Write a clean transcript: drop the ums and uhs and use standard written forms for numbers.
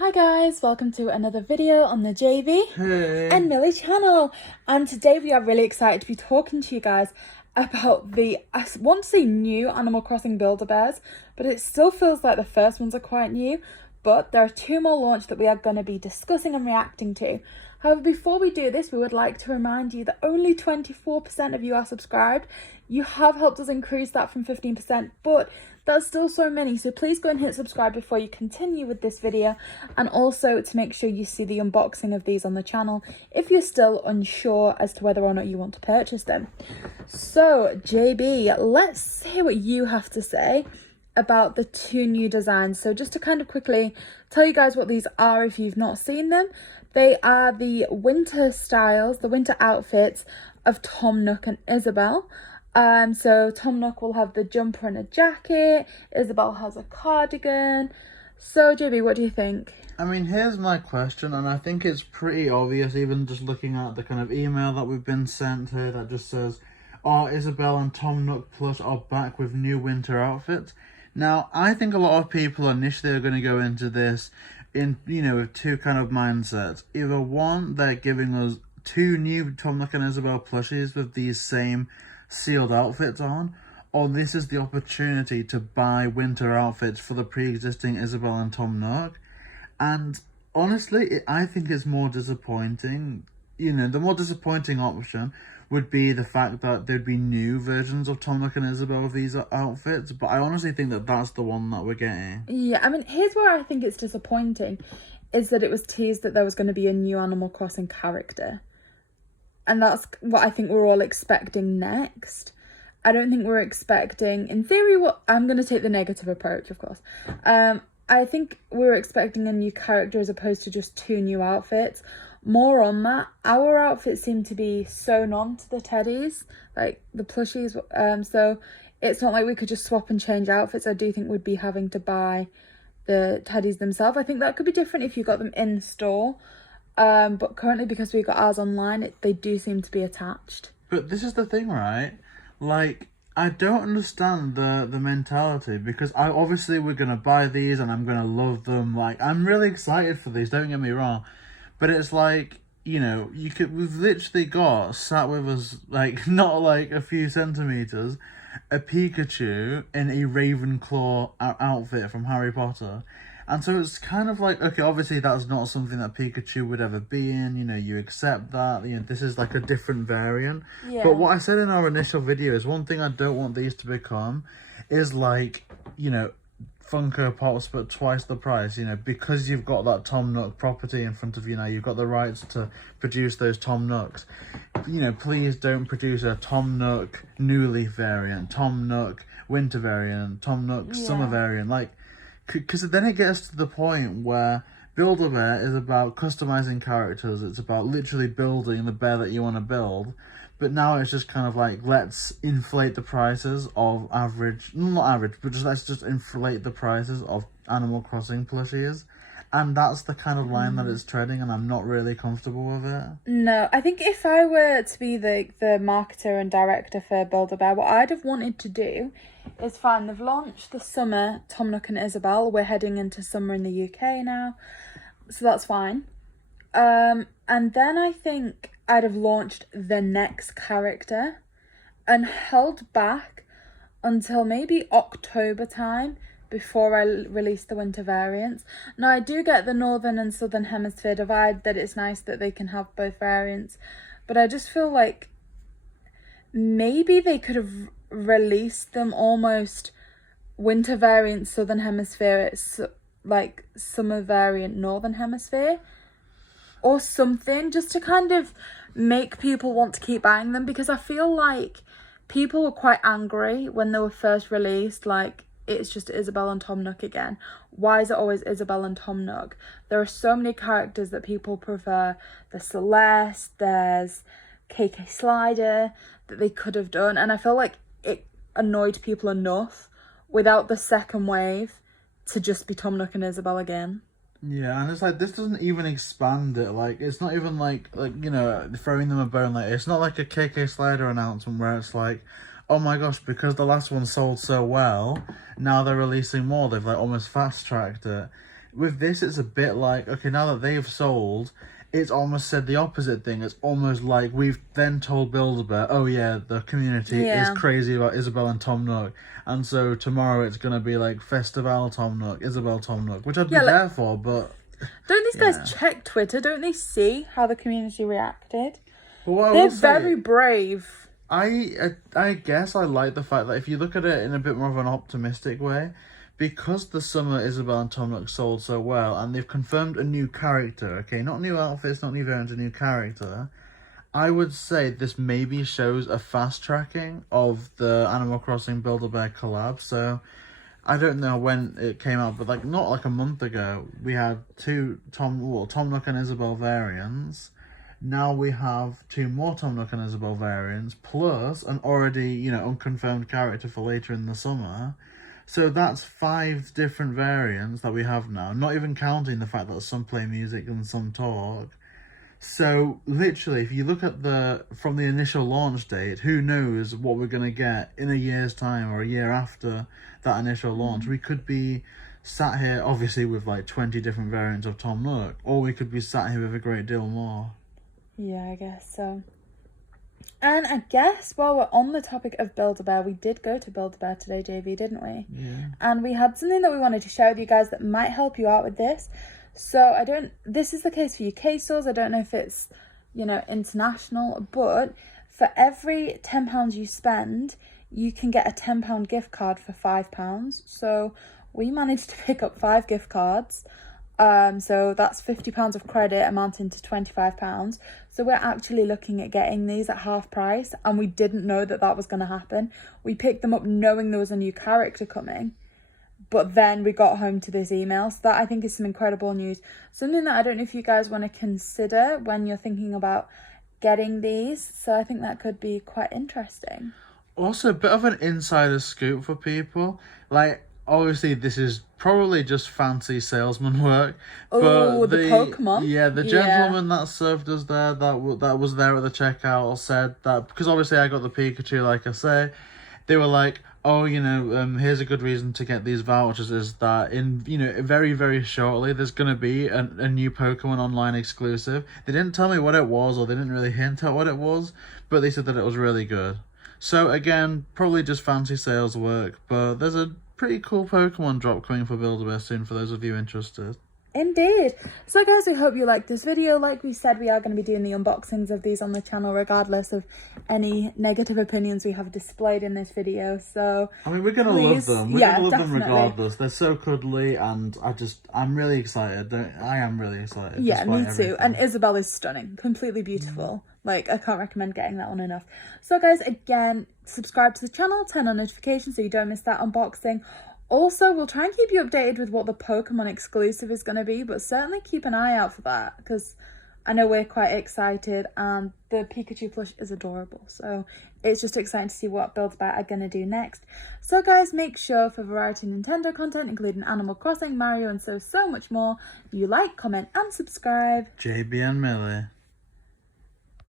Hi guys, welcome to another video on the JV Hey. and Millie channel. And today we are really excited to be talking to you guys about the, I want to say new Animal Crossing Build-A-Bears, but it still feels like the first ones are quite new. But there are two more launched that we are going to be discussing and reacting to. However, before we do this, we would like to remind you that only 24% of you are subscribed. You have helped us increase that from 15%, but that's still so many. So please go and hit subscribe before you continue with this video. And also to make sure you see the unboxing of these on the channel if you're still unsure as to whether or not you want to purchase them. So, JB, let's hear what you have to say about the two new designs. So just to kind of quickly tell you guys what these are if you've not seen them. They are the winter styles, the winter outfits of Tom Nook and Isabelle. So Tom Nook will have the jumper and a jacket, Isabelle has a cardigan. So JB, what do you think? I mean, here's my question, and I think it's pretty obvious, even just looking at the kind of email that we've been sent here that just says, "Oh, Isabelle and Tom Nook Plus are back with new winter outfits." Now, I think a lot of people initially are going to go into this in, with two kind of mindsets. Either one, they're giving us two new Tom Nook and Isabelle plushies with these same sealed outfits on, or this is the opportunity to buy winter outfits for the pre-existing Isabelle and Tom Nook. And honestly, I think it's more disappointing. The more disappointing option would be the fact that there'd be new versions of Tom Nook and Isabelle with these outfits, but I honestly think that that's the one that we're getting. Yeah, I mean, here's where I think it's disappointing, is that it was teased that there was going to be a new Animal Crossing character. And that's what I think we're all expecting next. I don't think we're expecting, in theory, I'm going to take the negative approach, of course. I think we're expecting a new character as opposed to just two new outfits. More on that, our outfits seem to be sewn on to the teddies, like the plushies. So it's not like we could just swap and change outfits. I do think we'd be having to buy the teddies themselves. I think that could be different if you got them in store. But currently, because we got ours online, they do seem to be attached. But this is the thing, right? Like, I don't understand the mentality, because obviously we're going to buy these and I'm going to love them. Like, I'm really excited for these, don't get me wrong. But it's like, we've literally got sat with us, like, not like a few centimeters, a Pikachu in a Ravenclaw outfit from Harry Potter. And so it's kind of like, okay, obviously that's not something that Pikachu would ever be in, you accept that, this is like a different variant. Yeah. But what I said in our initial video is one thing I don't want these to become is like, Funko Pops but twice the price, because you've got that Tom Nook property in front of you now, you've got the rights to produce those Tom Nooks. Please don't produce a Tom Nook New Leaf variant, Tom Nook Winter variant, Tom Nook Summer variant, like, because then it gets to the point where Build-A-Bear is about customizing characters, it's about literally building the bear that you want to build. But now it's just kind of like, let's inflate the prices of let's just inflate the prices of Animal Crossing plushies. And that's the kind of line that it's treading, and I'm not really comfortable with it. No, I think if I were to be the marketer and director for Build-A-Bear, what I'd have wanted to do is fine, they've launched the summer Tom Nook and Isabelle. We're heading into summer in the UK now, so that's fine. And then I think I'd have launched the next character and held back until maybe October time before I release the winter variants. Now, I do get the northern and southern hemisphere divide, that it's nice that they can have both variants, but I just feel like maybe they could have released them almost winter variant southern hemisphere, it's like summer variant northern hemisphere or something, just to kind of make people want to keep buying them, because I feel like people were quite angry when they were first released, like, it's just Isabelle and Tom Nook again. Why is it always Isabelle and Tom Nook? There are so many characters that people prefer. There's Celeste, there's KK Slider, that they could have done, and I feel like it annoyed people enough without the second wave to just be Tom Nook and Isabelle again. Yeah, and it's like, this doesn't even expand it. Like, it's not even like throwing them a bone. Like, it's not like a KK Slider announcement where it's like, oh my gosh, because the last one sold so well, now they're releasing more. They've like almost fast-tracked it. with this, it's a bit like, okay, now that they've sold, it's almost said the opposite thing. It's almost like we've then told Build-A-Bear, oh yeah, the community is crazy about Isabelle and Tom Nook. And so tomorrow it's going to be like Festival Tom Nook, Isabelle Tom Nook, which I'd be there for, but... Don't these guys check Twitter? Don't they see how the community reacted? But they're very brave. I guess I like the fact that if you look at it in a bit more of an optimistic way, because the summer Isabelle and Tom Nook sold so well, and they've confirmed a new character, okay, not new outfits, not new variants, a new character, I would say this maybe shows a fast tracking of the Animal Crossing Build-A-Bear collab. So I don't know when it came out, but like not like a month ago, we had two Tom Nook and Isabelle variants. Now we have two more Tom Nook and Isabelle variants, plus an already, unconfirmed character for later in the summer. So that's 5 different variants that we have now, not even counting the fact that some play music and some talk. So literally, if you look at from the initial launch date, who knows what we're going to get in a year's time or a year after that initial launch. We could be sat here, obviously, with like 20 different variants of Tom Nook, or we could be sat here with a great deal more. Yeah, I guess so. And I guess while we're on the topic of Build-A-Bear, we did go to Build-A-Bear today, JV, didn't we? Yeah. And we had something that we wanted to share with you guys that might help you out with this. So this is the case for UK stores. I don't know if it's, international, but for every £10 you spend, you can get a £10 gift card for £5. So we managed to pick up 5 gift cards. So that's £50 of credit amounting to £25. So we're actually looking at getting these at half price, and we didn't know that was going to happen. We picked them up knowing there was a new character coming, but then we got home to this email. So that, I think, is some incredible news. Something that I don't know if you guys want to consider when you're thinking about getting these. So I think that could be quite interesting. Also, a bit of an insider scoop for people. Like, obviously, this is probably just fancy salesman work. Oh, the Pokemon. Yeah, the gentleman that served us there, that was there at the checkout, said that, because obviously I got the Pikachu, like I say, they were like, oh, here's a good reason to get these vouchers, is that in, very, very shortly, there's going to be a new Pokemon online exclusive. They didn't tell me what it was, or they didn't really hint at what it was, but they said that it was really good. So again, probably just fancy sales work, but there's a pretty cool Pokemon drop coming for Build-A-Bear soon for those of you interested. Indeed. So guys, we hope you liked this video. Like we said, we are going to be doing the unboxings of these on the channel regardless of any negative opinions we have displayed in this video. So I mean, we're going to love them. We're going to love them regardless. They're so cuddly, and I'm really excited. I am really excited. Yeah, me too. And Isabelle is stunning. Completely beautiful. Like, I can't recommend getting that one enough. So guys, again, subscribe to the channel, turn on notifications so you don't miss that unboxing. Also, we'll try and keep you updated with what the Pokemon exclusive is going to be, but certainly keep an eye out for that, because I know we're quite excited, and the Pikachu plush is adorable. So it's just exciting to see what Build-A-Bear are going to do next. So guys, make sure for variety Nintendo content, including Animal Crossing, Mario, and so much more, you like, comment, and subscribe. JB and Millie.